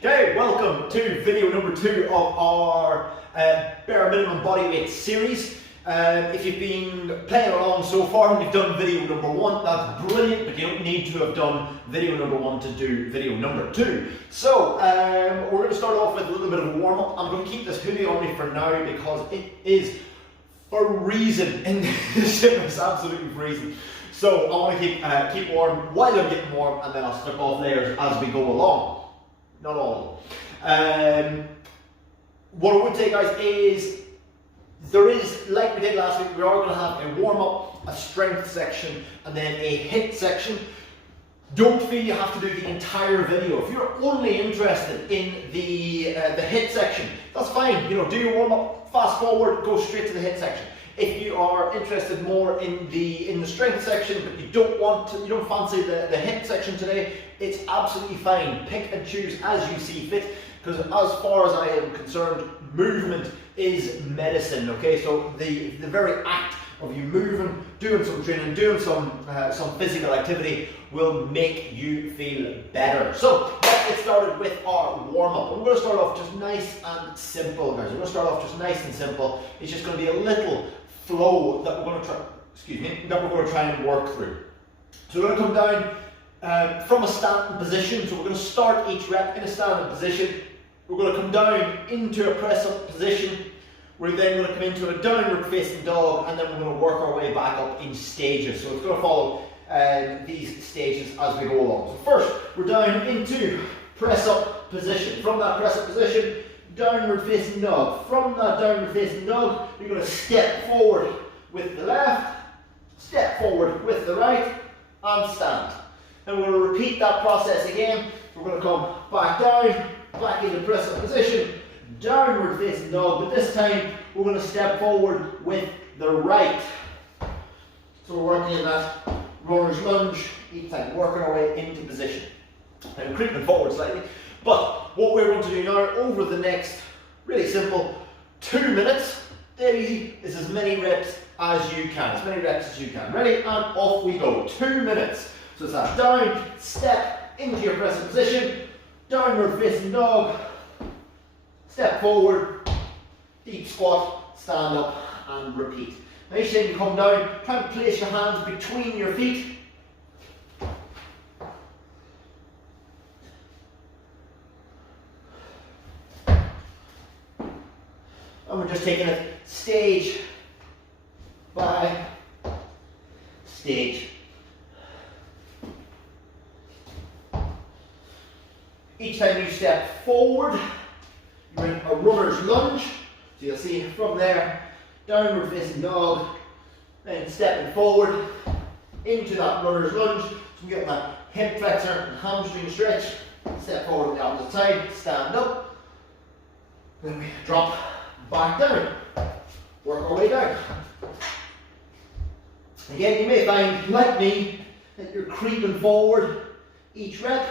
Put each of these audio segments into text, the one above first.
Okay, welcome to video number 2 of our bare minimum bodyweight series. If you've been playing along so far and you've done video number 1, that's brilliant, but you don't need to have done video number 1 to do video number 2. So, we're going to start off with a little bit of a warm-up. I'm going to keep this hoodie on me for now because it is freezing in the gym. It's absolutely freezing. So I want to keep warm while I'm getting warm, and then I'll strip off layers as we go along. Not all. What I would say, guys, is there is, like we did last week, we are going to have a warm-up, a strength section, and then a HIIT section. Don't feel you have to do the entire video. If you're only interested in the HIIT section, that's fine. You know, do your warm-up, fast forward, go straight to the HIIT section. If you are interested more in the strength section, but you don't fancy the HIIT section today, it's absolutely fine. Pick and choose as you see fit, because as far as I am concerned, movement is medicine. Okay, so the very act of you moving, doing some training, doing some physical activity will make you feel better. So let's get started with our warm-up. We're going to start off just nice and simple, guys. We're going to start off just nice and simple. It's just going to be a little flow that we're going to try and work through. So we're going to come down from a standing position. So we're going to start each rep in a standing position. We're going to come down into a press-up position. We're then going to come into a downward facing dog, and then we're going to work our way back up in stages. So it's going to follow these stages as we go along. So first, we're down into press-up position. From that press-up position, downward facing dog. From that downward facing dog, you're going to step forward with the left, step forward with the right, and stand. And we're going to repeat that process again. We're going to come back down, back into press-up position, downward facing dog, but this time we're going to step forward with the right. So we're working in that runner's lunge each time, working our way into position. And creeping forward slightly. But what we're going to do now over the next, really simple, 2 minutes, dead easy, is as many reps as you can. As many reps as you can. Ready? And off we go. 2 minutes. So it's that down, step into your press position, downward facing dog, step forward, deep squat, stand up, and repeat. Now each time you come down, try and place your hands between your feet. And we're just taking it stage by stage. Each time you step forward, you're in a runner's lunge. So you'll see from there, downward facing dog, then stepping forward into that runner's lunge. So we get that hip flexor and hamstring stretch. Step forward on the opposite side, stand up. Then we drop back down. Work our way down. Again, you may find, like me, that you're creeping forward each rep.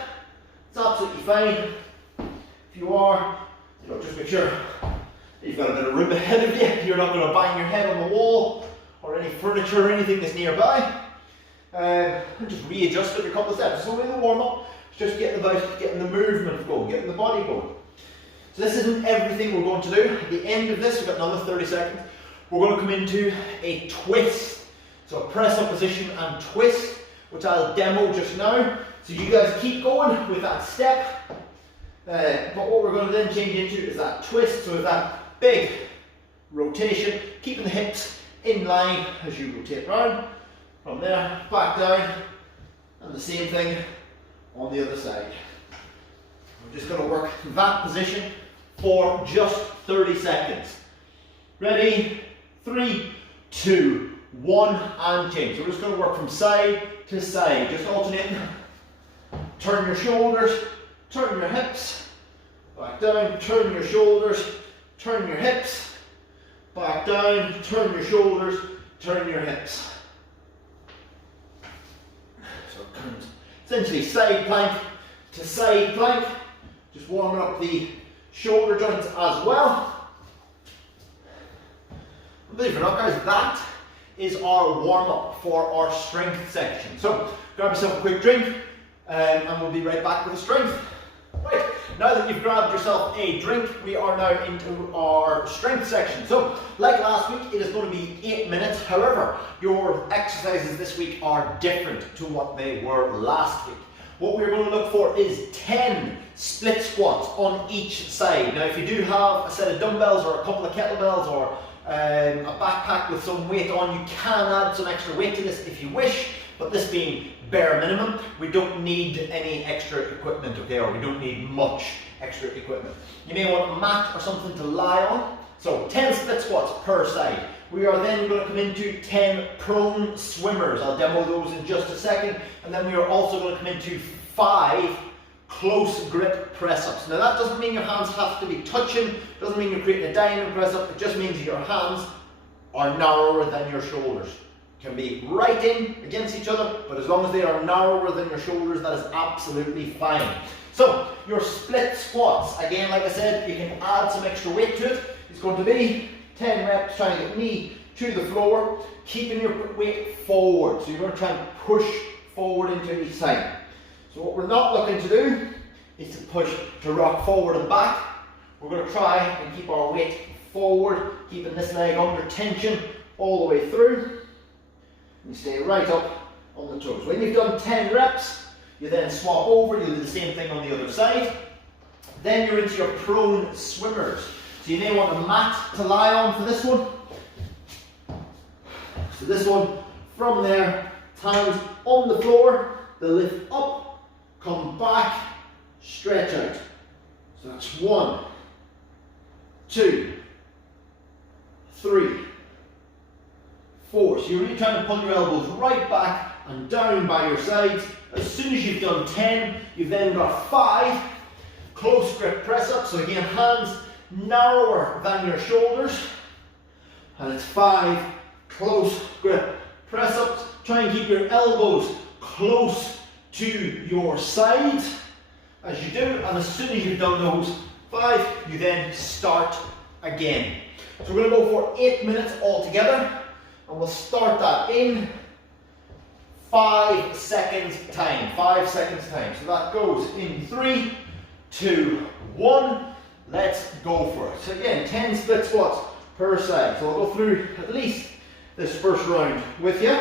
It's absolutely fine. If you are, just make sure you've got a bit of room ahead of you. You're not going to bang your head on the wall or any furniture or anything that's nearby. And just readjust every couple of steps. So in the warm-up, it's just getting the movement going, getting the body going. So this isn't everything we're going to do. At the end of this, we've got another 30 seconds. We're going to come into a twist. So a press-up position and twist, which I'll demo just now. So you guys keep going with that step. But what we're going to then change into is that twist. So with that big rotation, keeping the hips in line as you rotate round. From there, back down. And the same thing on the other side. We're just going to work that position for just 30 seconds. Ready? 3, 2, 1, and change. So we're just going to work from side to side, just alternating. Turn your shoulders, turn your hips, back down, turn your shoulders, turn your hips, back down, turn your shoulders, turn your hips. So it comes essentially side plank to side plank, just warming up the shoulder joints as well. Believe it or not, guys, that is our warm-up for our strength section. So grab yourself a quick drink, and we'll be right back with the strength. Right, now that you've grabbed yourself a drink, we are now into our strength section. So, like last week, it is going to be 8 minutes. However, your exercises this week are different to what they were last week. What we're going to look for is 10 split squats on each side. Now, if you do have a set of dumbbells or a couple of kettlebells or a backpack with some weight on, you can add some extra weight to this if you wish, but this being bare minimum, we don't need any extra equipment, okay, or we don't need much extra equipment. You may want a mat or something to lie on. So 10 split squats per side. We are then going to come into 10 prone swimmers. I'll demo those in just a second. And then we are also going to come into 5 close grip press ups. Now that doesn't mean your hands have to be touching, doesn't mean you're creating a diamond press up, it just means your hands are narrower than your shoulders. Can be right in against each other, but as long as they are narrower than your shoulders, that is absolutely fine. So your split squats, again, like I said, you can add some extra weight to it. It's going to be 10 reps trying to get knee to the floor, keeping your weight forward. So you're going to try and push forward into each side. So what we're not looking to do is to push to rock forward and back. We're going to try and keep our weight forward, keeping this leg under tension all the way through. You stay right up on the toes. When you've done 10 reps, you then swap over, you do the same thing on the other side. Then you're into your prone swimmers. So you may want a mat to lie on for this one. So this one, from there, hands on the floor, the lift up, come back, stretch out. So that's 1, 2, 3, 4. So you're really trying to pull your elbows right back and down by your sides. As soon as you've done 10, you've then got 5 close grip press ups. So again, hands narrower than your shoulders. And it's 5 close grip press ups. Try and keep your elbows close to your sides as you do, and as soon as you've done those 5, you then start again. So we're going to go for 8 minutes altogether, and we'll start that in 5 seconds time. 5 seconds time. So that goes in 3, 2, 1. Let's go for it. So again, 10 split squats per side. So I'll go through at least this first round with you.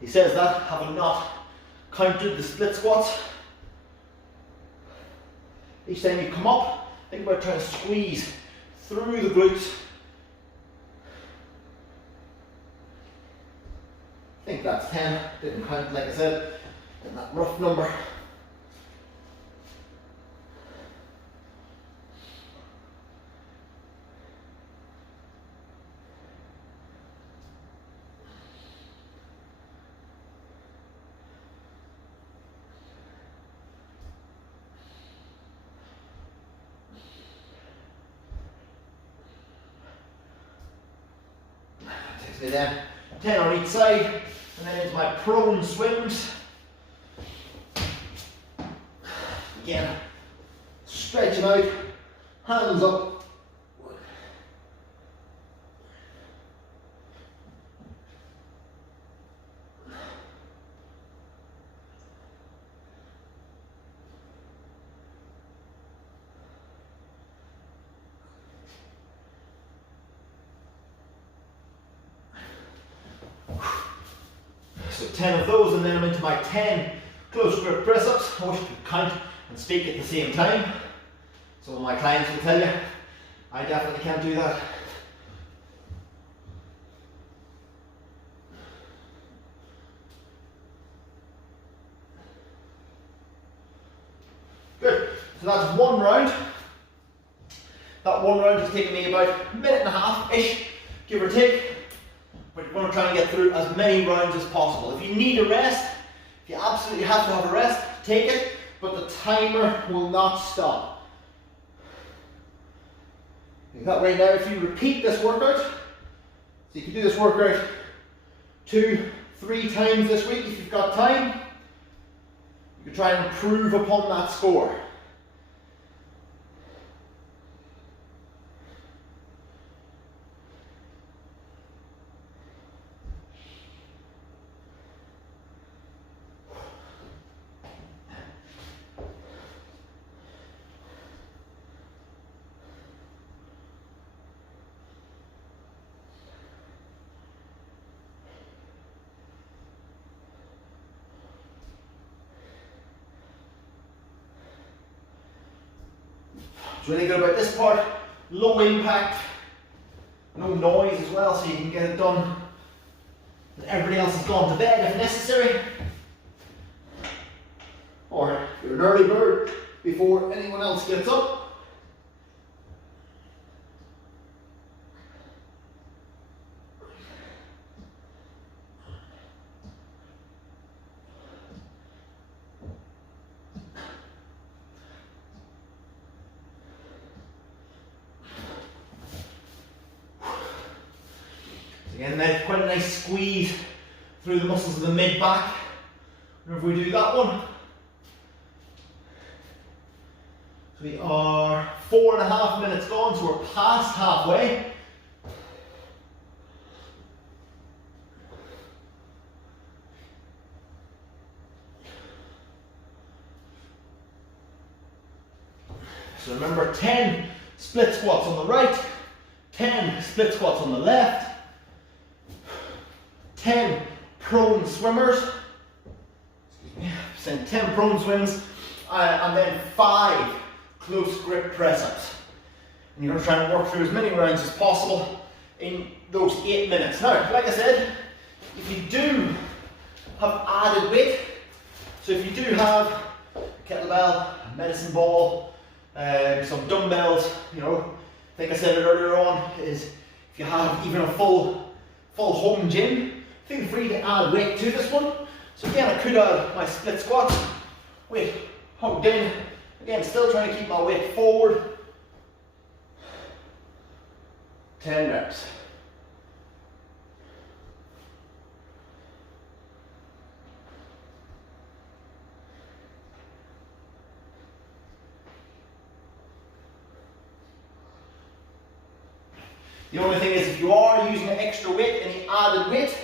He says that, having not counted the split squats. Each time you come up, think about trying to squeeze through the glutes. I think that's 10, didn't count like I said, in that rough number. Takes me then 10 on each side, and then into my prone swims. Again, stretching out, hands up. So 10 of those, and then I'm into my 10 close grip press ups. I wish I could count and speak at the same time. Some of my clients will tell you, I definitely can't do that. Good, so that's one round. That one round has taken me about a minute and a half-ish, give or take. But you're going to try and get through as many rounds as possible. If you need a rest, if you absolutely have to have a rest, take it, but the timer will not stop. That way now, if you repeat this workout, so you can do this workout 2, 3 times this week if you've got time, you can try and improve upon that score. What's really good about this part, low impact, no noise as well, so you can get it done. Everybody else has gone to bed if necessary. Or you're an early bird before anyone else gets up. Again, that's quite a nice squeeze through the muscles of the mid-back whenever we do that one. So we are 4.5 minutes gone, so we're past halfway. So remember, 10 split squats on the right, 10 split squats on the left, 10 prone swimmers, 10 prone swims, and then 5 close grip press ups. And you're going to try and work through as many rounds as possible in those 8 minutes. Now, like I said, if you do have added weight, so if you do have a kettlebell, a medicine ball, some dumbbells, you know, like I said earlier on, is if you have even a full home gym, feel free to add weight to this one. So again, I could add my split squats, weight hugged in, again still trying to keep my weight forward. 10 reps. The only thing is, if you are using extra weight, any added weight,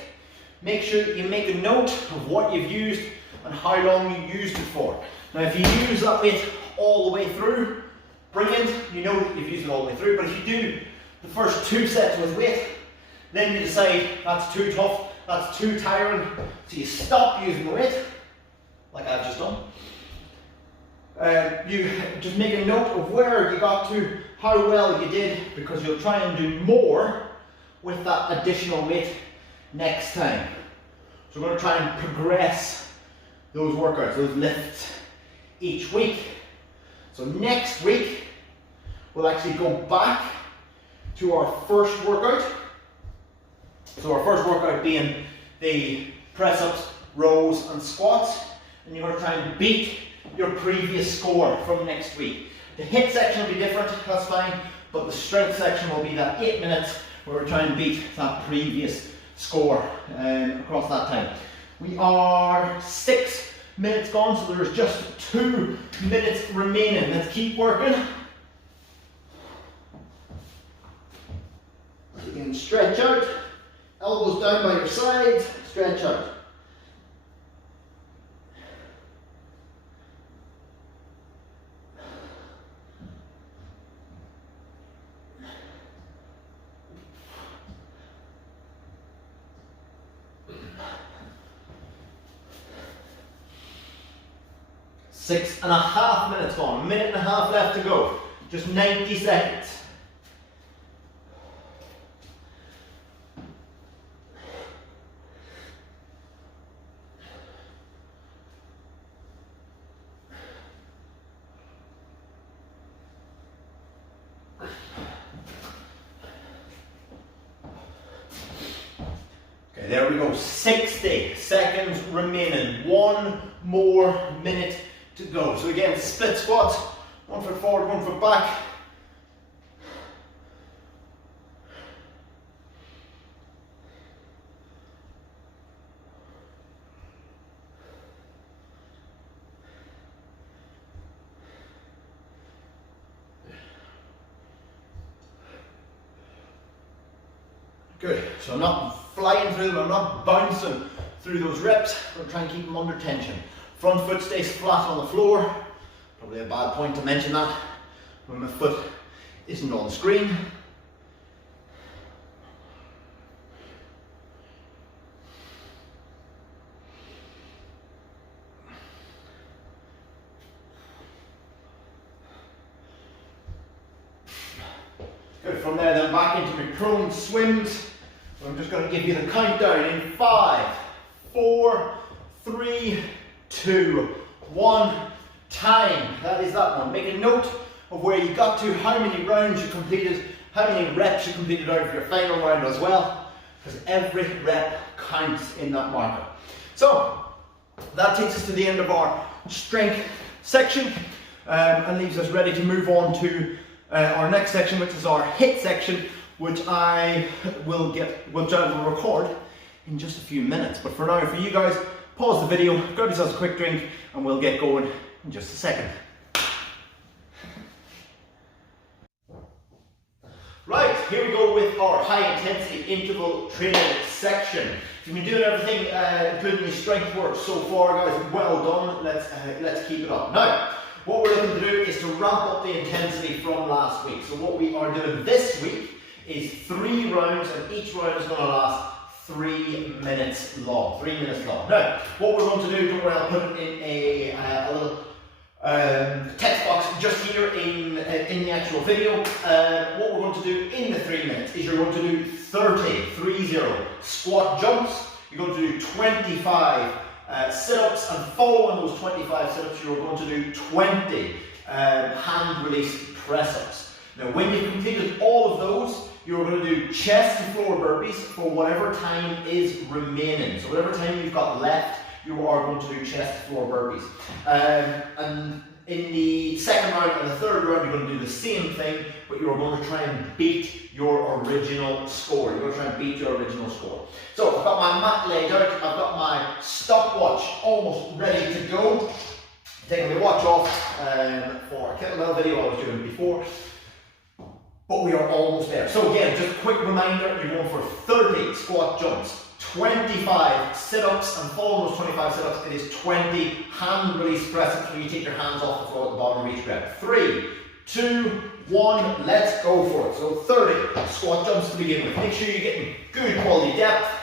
make sure that you make a note of what you've used and how long you used it for. Now, if you use that weight all the way through, brilliant, you know that you've used it all the way through. But if you do the first 2 sets with weight, then you decide that's too tough, that's too tiring, so you stop using the weight, like I've just done. You just make a note of where you got to, how well you did, because you'll try and do more with that additional weight next time. So we're going to try and progress those workouts, those lifts each week. So next week, we'll actually go back to our first workout. So our first workout being the press-ups, rows and squats. And you're going to try and beat your previous score from next week. The HIIT section will be different, that's fine, but the strength section will be that 8 minutes where we're trying to beat that previous score across that time. We are 6 minutes gone, so there's just 2 minutes remaining. Let's keep working. So you can stretch out, elbows down by your sides, stretch out. Six and a half minutes gone, 1.5 minutes left to go, just 90 seconds. Okay, there we go, 60 seconds remaining, 1 more minute to go. So again, split squats, 1 foot forward, 1 foot back. Good, so I'm not flying through them, I'm not bouncing through those reps, I'm going to try and keep them under tension. Front foot stays flat on the floor. Probably a bad point to mention that when my foot isn't on the screen. from there, then back into my prone swims. So I'm just going to give you the countdown in 5, 4, 3, 2, 1. Time. That is that one. Make a note of where you got to, how many rounds you completed, how many reps you completed out of your final round as well, because every rep counts in that marker. So that takes us to the end of our strength section and leaves us ready to move on to our next section, which is our HIIT section, which I will record in just a few minutes. But for now, for you guys, pause the video, grab yourselves a quick drink, and we'll get going in just a second. Right, here we go with our high intensity interval training section. If you've been doing everything, including the strength work so far, guys, well done. Let's keep it up. Now, what we're looking to do is to ramp up the intensity from last week. So what we are doing this week is 3 rounds, and each round is going to last 3 minutes long. 3 minutes long. Now, what we're going to do, don't worry, I'll put it in a little text box just here in the actual video. What we're going to do in the 3 minutes is you're going to do 30 squat jumps. You're going to do 25 sit-ups, and following those 25 sit-ups, you're going to do 20 hand release press-ups. Now, when you've completed all of those, you're going to do chest to floor burpees for whatever time is remaining. So whatever time you've got left, you are going to do chest to floor burpees. And in the second round and the third round, you're going to do the same thing, but you're going to try and beat your original score. You're going to try and beat your original score. So I've got my mat laid out, I've got my stopwatch almost ready to go. Taking the watch off for a kettlebell video I was doing before. But we are almost there. So again, just a quick reminder, you're going for 30 squat jumps, 25 sit-ups, and following those 25 sit-ups, it is 20 hand release press-ups where you take your hands off the floor at the bottom of each rep. 3, 2, 1, let's go for it. So 30 squat jumps to begin with. Make sure you're getting good quality depth.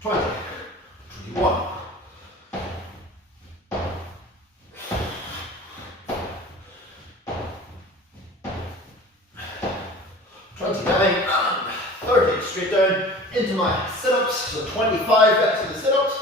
20, 21, 29, and 30. Straight down into my sit-ups. So 25 reps of the sit-ups.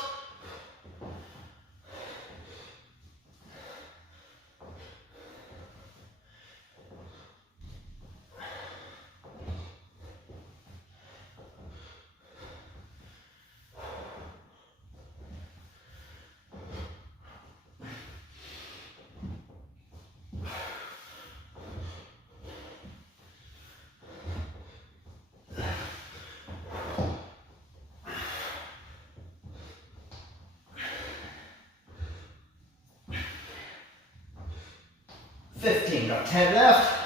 Got 10 left.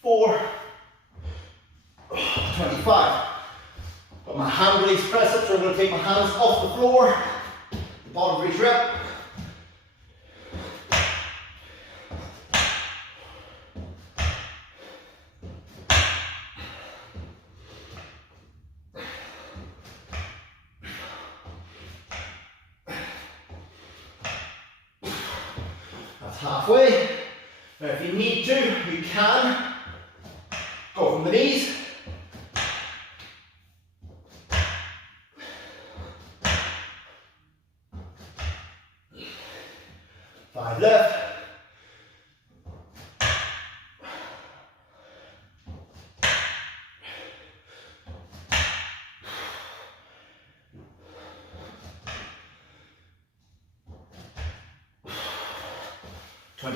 Four, 25. Got my hand release press ups, so I'm going to take my hands off the floor, the bottom of each rep. That's halfway. Now if you need to, you can go from the knees. Five left.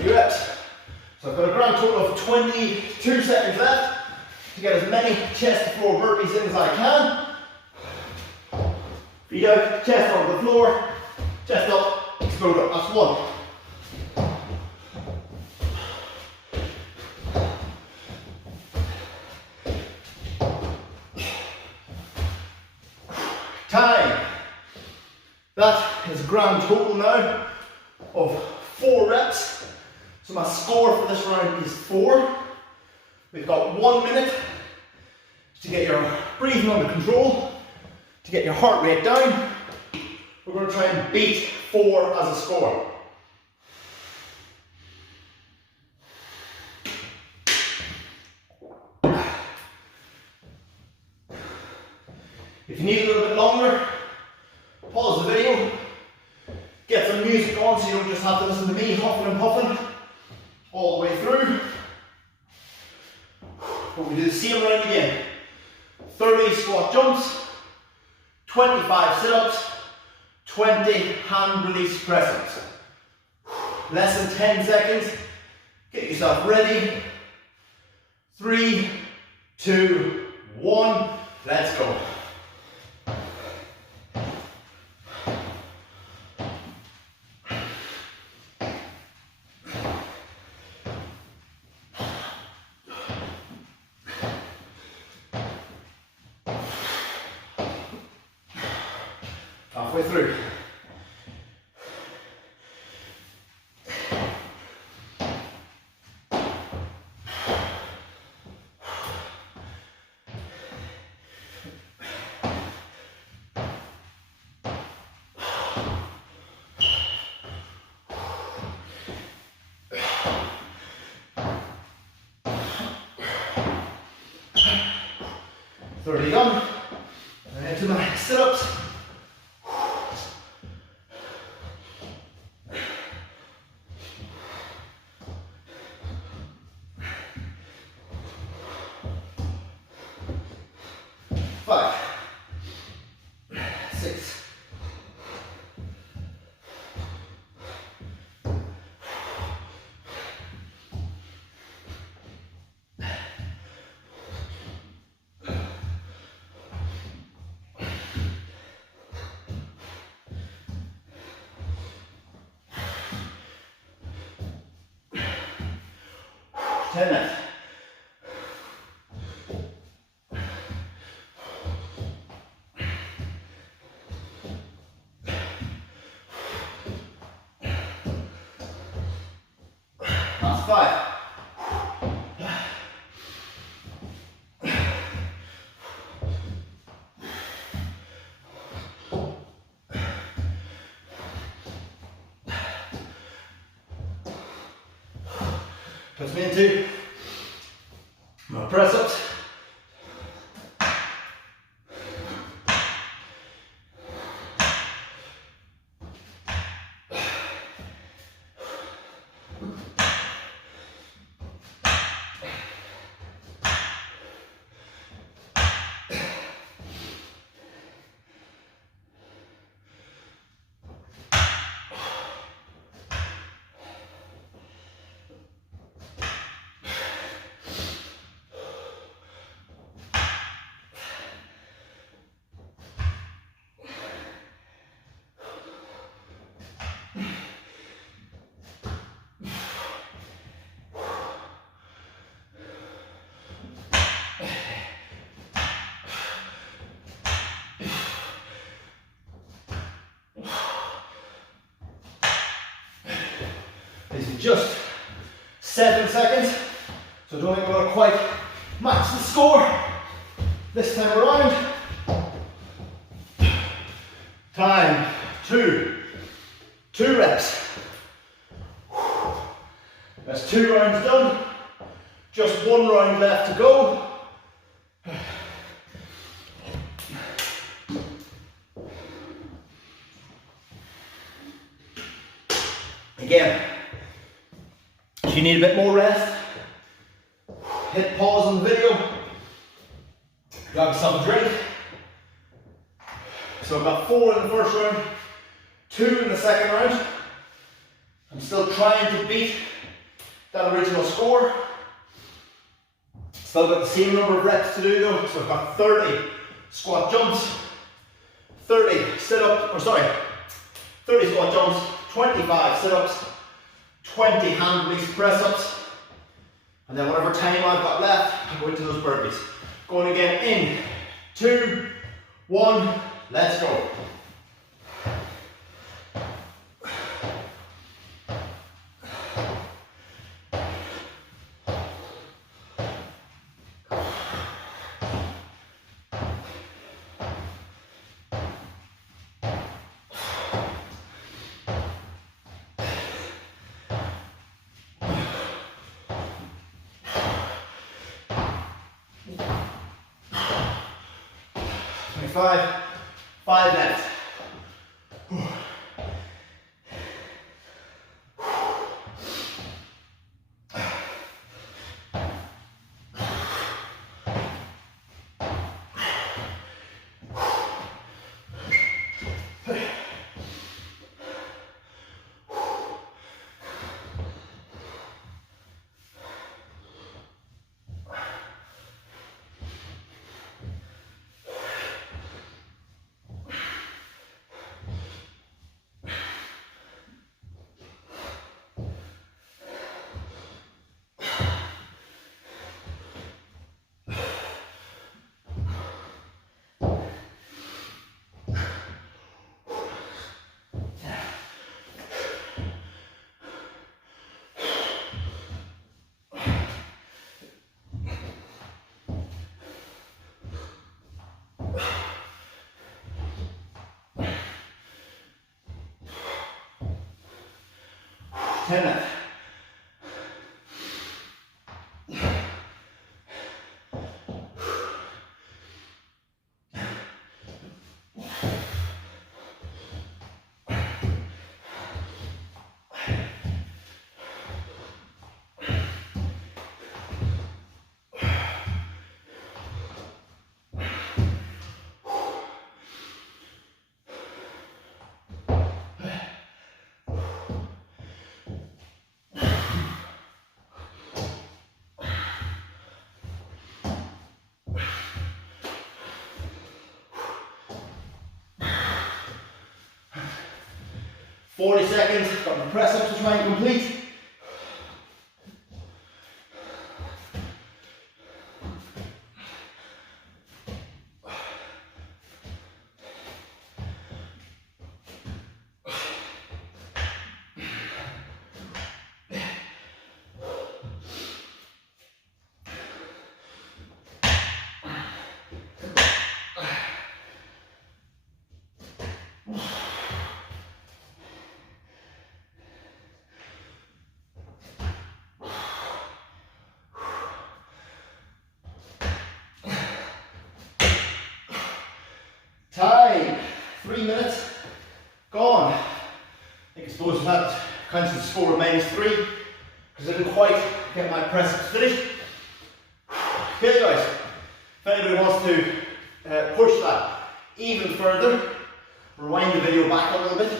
Reps. So I've got a grand total of 22 seconds left to get as many chest to floor burpees in as I can. Feet out, chest on the floor, chest up, explode up. That's one. Time. That is a grand total now of 4 reps. So my score for this round is 4. We've got 1 minute to get your breathing under control, to get your heart rate down. We're going to try and beat 4 as a score. If you need a little bit longer, pause the video, get some music on so you don't just have to listen to me huffing and puffing all the way through. But we do the same round again. 30 squat jumps, 25 sit-ups, 20 hand release press-ups. Less than 10 seconds. Get yourself ready. 3, 2, 1. Let's go. Halfway through. Thirty done. And into my sit-ups. 5, 6, 10 left. Last 5. Puts me into my press ups. These are just 7 seconds, so don't think we're going to quite match the score this time around. Time, 2 reps. That's 2 rounds done, just 1 round left to go. Again, if you need a bit more rest, hit pause on the video, grab some drink. So I've got 4 in the first round, 2 in the second round. I'm still trying to beat that original score. Still got the same number of reps to do though, so I've got 30 squat jumps, 30 sit-ups, or sorry, 30 squat jumps, 25 sit-ups, 20 hand release press-ups, and then whatever time I've got left, I go into those burpees. Going again in 2, 1, let's go. Five left. 10 left. Forty seconds, got my press ups to try and complete. Time, 3 minutes, gone. I suppose that counts as a score of -3 because I didn't quite get my press ups finished. Okay guys, if anybody wants to push that even further, rewind the video back a little bit,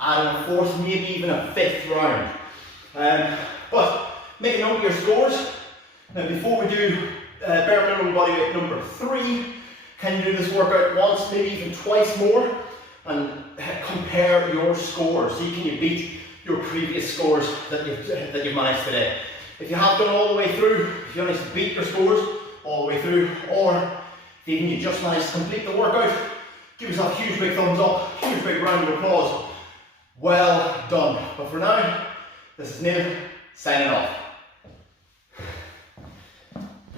add in a 4th, maybe even a 5th round. But make a note of your scores. Now before we do bare minimum body weight number 3, can you do this workout once, maybe even twice more, and compare your scores? See, can you beat your previous scores that you've managed today? If you have done all the way through, if you managed to beat your scores all the way through, or if even you just managed to complete the workout, give yourself a huge big thumbs up, huge big round of applause. Well done. But for now, this is Neil, signing off.